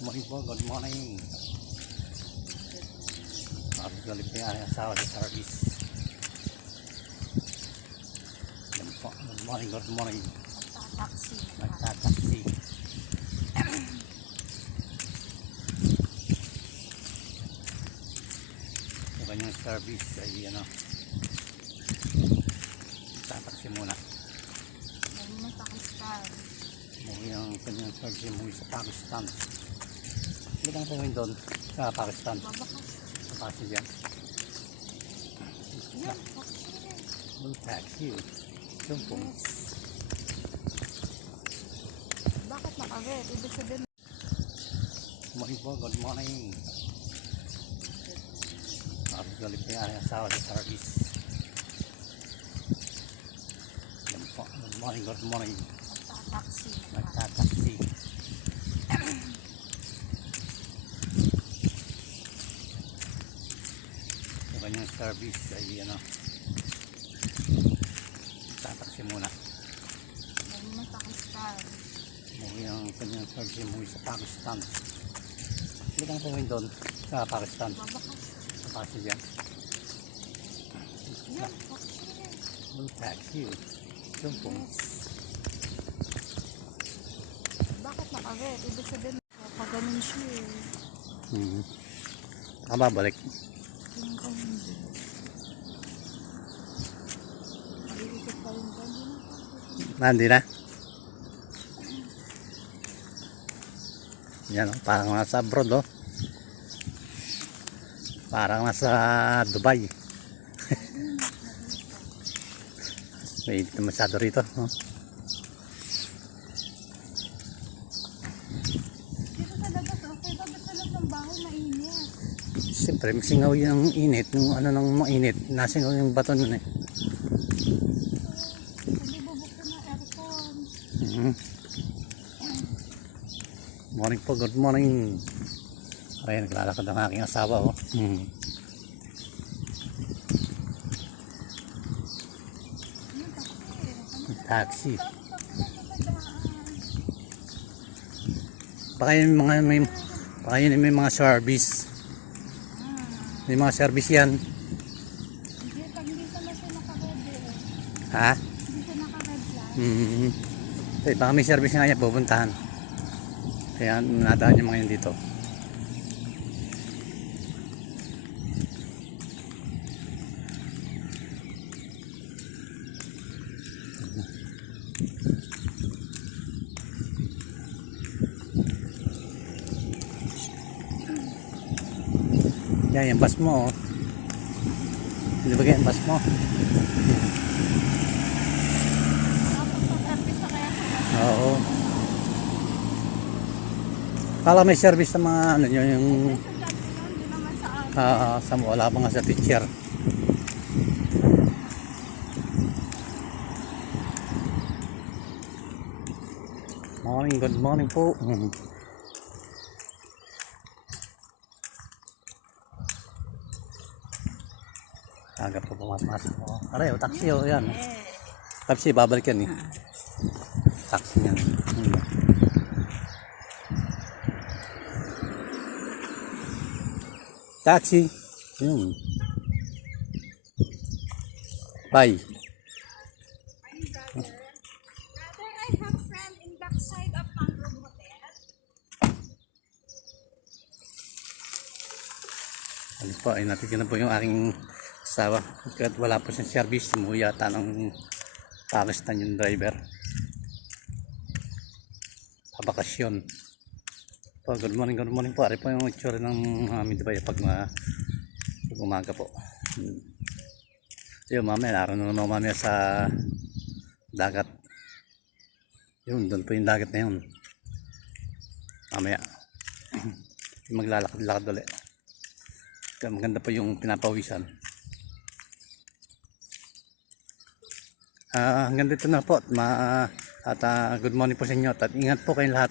Morning po, good morning. Galing po yung aking asawa sa service. Yan po, good morning, good morning. Nagtataksi. Yung kanyang service ay ano, nagtataksi muna. Yung kanyang service yung sa Pakistan. Hindi lang po yun doon sa Pakistan. Sa Pakistan yan. Yung taxi. Yung po. Bakit naka-red? Ibig sabihin. Morning po, good morning. Galing po yung aking asawa sa service. Yan po, good morning, good morning. Nagtataksi. Yung kanyang service ay ano, nagtataksi muna. Yung kanyang service yung sa Pakistan. Hindi lang po yun doon sa Pakistan. Sa Pakistan yan. Yung taxi. Yung po. Bakit naka-red? Ibig sabihin pag ganun siya eh. Babalik. Yung ganun din. Nalilikot pa yung ganun. Nandi na. Yan o, parang nasa abroad o. Parang nasa Dubai. May init na masyado rito. Dito sa labas, okay ba? Ba't sa loob ng bahay mainit? Siyempre, masingaw yung init. Yung ano nang mainit, nasingaw yung bato nun eh. Hindi bubuksan ng aircon. Morning po, good morning. Ayan, naglalakad ang aking asawa oh. Taxi. Baka yun may mga service. May mga service yan. Hindi, pag hindi sa siya naka-red eh. Ha? Hindi siya naka-red light. Eh, baka may service nga yan pupuntahan. Kaya nadaan yung mga yun dito. Yan yung bus mo oh. Hindi ba yung bus mo? Nakapagpa-service na kaya siya. Oo. Kala may service sa mga ano nyo yung Hindi naman sa akin. wala pa nga sa teacher. Morning, good morning po. Agap po pumasok ko. Aray, taxi oh, yan. Taxi, babalik yan eh. Taxi yan. Taxi. Yun. Bye. Brother, I have friend in backside of Mangrove Hotel. Ano po, ay natigyan na po yung aking asawa. Kahit wala po siyang service, umuwi yata ng Pakistan yung driver. Pabakasyon. Po, good morning po. Ari po yung itsura ng Midway pag umaga po. Yun, mamaya, naroon na naman mamaya sa dagat. Yun, doon po yung dagat na yun. Mamaya, maglalakad-lakad ulit. Maganda po yung pinapawisan. Hanggang dito na po at good morning po sa inyo at ingat po kayong lahat.